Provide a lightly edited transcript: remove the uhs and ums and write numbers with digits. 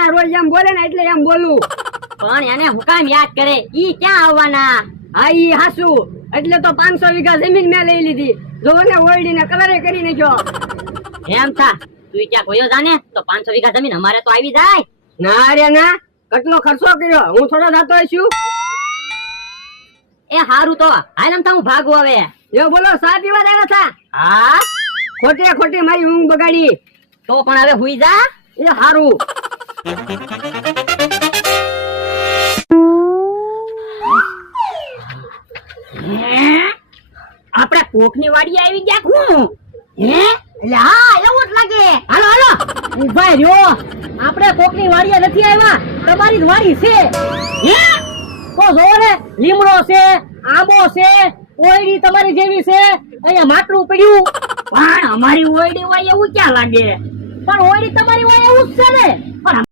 ના રોજ એમ બોલે ને એટલે એમ બોલું. પણ એને હું કામ યાદ કરે? ઈ ક્યાં આવવાના? હા ઈ હાસુ, એટલે તો 500 વીઘા જમીન મેં લઈ લીધી. જો ને ઓરડીને કલરે કરી નાખ્યો. એમ થા તું ક્યાં ગયો જાને તો 500 વીઘા જમીન અમારે તો આવી જાય. ના રે ના, કેટલો ખર્ચો કર્યો, હું થોડો જાતો છું. એ હારું તો હાલ એમ થા હું ભાગું હવે. જો બોલો, સા પીવા આવ્યા હતા? હા ખોટે ખોટી મારી ઊંઘ બગાડી. તો પણ હવે હુઈ જા. એ હારું. આપણે કોકની વાડી આવી ગયા હું હે? એટલે હા એવું જ લાગે. હાલો હાલો ઉભા રહ્યો, આપણે કોકની વાડીએ નથી આવ્યા, તમારી જ વાડી છે. હે તો જો ને, લીમડો છે, આંબો છે, ઓયડી તમારી જેવી છે, અહીંયા માટલું પડ્યું. પણ અમારી ઓયડી હોય એવું ક્યાં લાગે? પણ ઓયડી તમારી હોય એવું જ છે ને. પણ